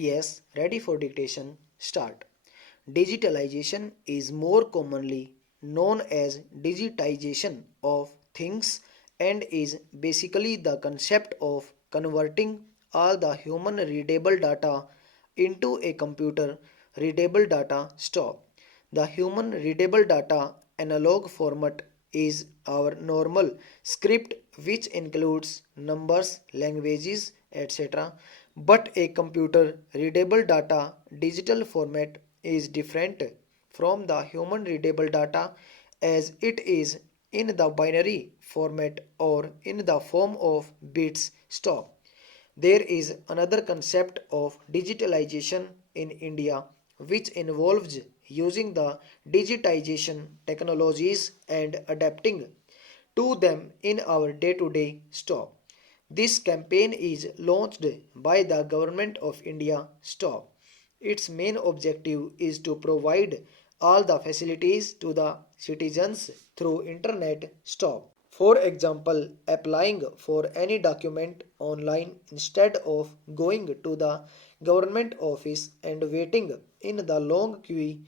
Yes, ready for dictation. Start. Digitalization is more commonly known as digitization of things and is basically the concept of converting all the human readable data into a computer readable data stock. The human readable data analog format is our normal script, which includes numbers, languages, etc. But a computer readable data digital format is different from the human readable data, as it is in the binary format or in the form of bits stock. There is another concept of digitalization in India which involves using the digitization technologies and adapting to them in our day-to-day stop. This campaign is launched by the Government of India stop. Its main objective is to provide all the facilities to the citizens through internet stop. For example, applying for any document online instead of going to the government office and waiting in the long queue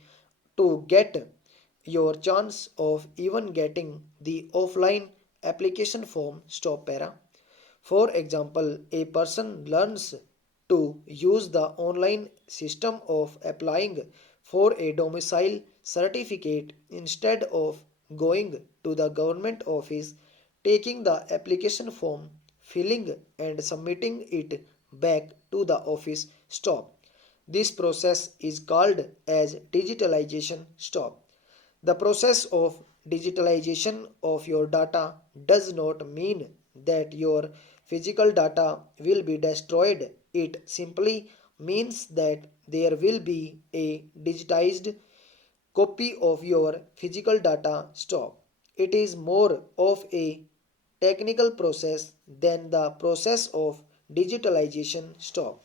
to get your chance of even getting the offline application form stop para. For example, a person learns to use the online system of applying for a domicile certificate instead of going to the government office, taking the application form, filling and submitting it back to the office stop. This process is called as digitalization stop. The process of digitalization of your data does not mean that your physical data will be destroyed. It simply means that there will be a digitized copy of your physical data stock. It is more of a technical process than the process of digitalization stock.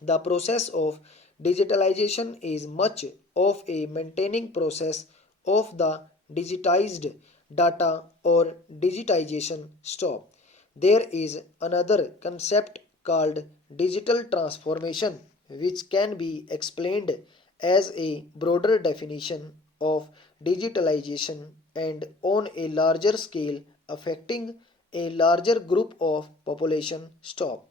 The process of digitalization is much of a maintaining process of the digitized data or digitization stop. There is another concept called digital transformation, which can be explained as a broader definition of digitalization and on a larger scale affecting a larger group of population stop.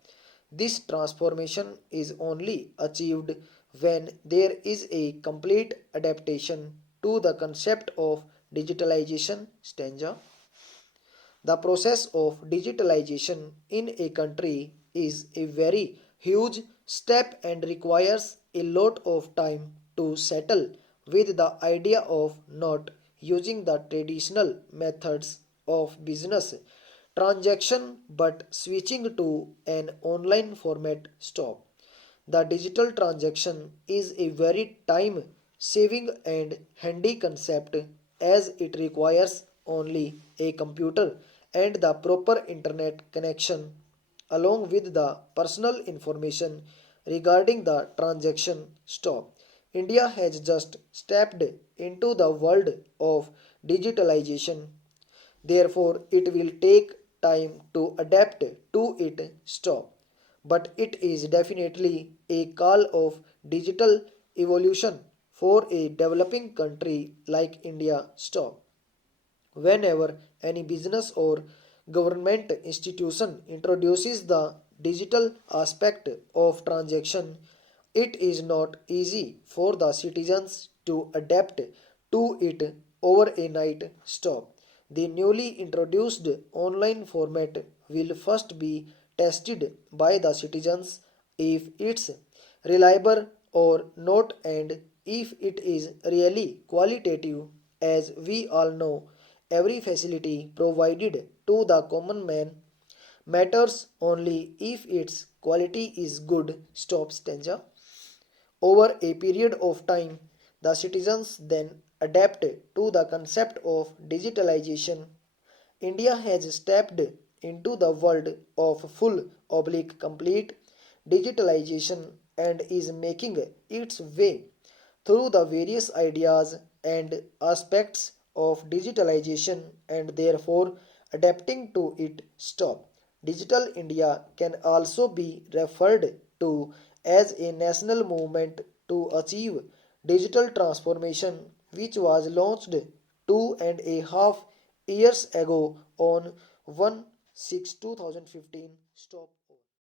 This transformation is only achieved when there is a complete adaptation to the concept of digitalization stanza. The process of digitalization in a country is a very huge step and requires a lot of time to settle with the idea of not using the traditional methods of business transaction but switching to an online format stop. The digital transaction is a very time saving and handy concept as it requires only a computer and the proper internet connection along with the personal information regarding the transaction stop. India has just stepped into the world of digitalization. Therefore, it will take time to adapt to it stop. But it is definitely a call of digital evolution for a developing country like India stop. Whenever any business or government institution introduces the digital aspect of transaction, it is not easy for the citizens to adapt to it over a night stop. The newly introduced online format will first be tested by the citizens if it's reliable or not and if it is really qualitative. As we all know, every facility provided to the common man matters only if its quality is good. Stop stanza. Over a period of time, the citizens then adapt to the concept of digitalization. India has stepped into the world of full oblique complete digitalization and is making its way through the various ideas and aspects of digitalization and therefore adapting to it stop. Digital India can also be referred to as a national movement to achieve digital transformation, which was launched 2.5 years ago on 1/6/2015. Stop.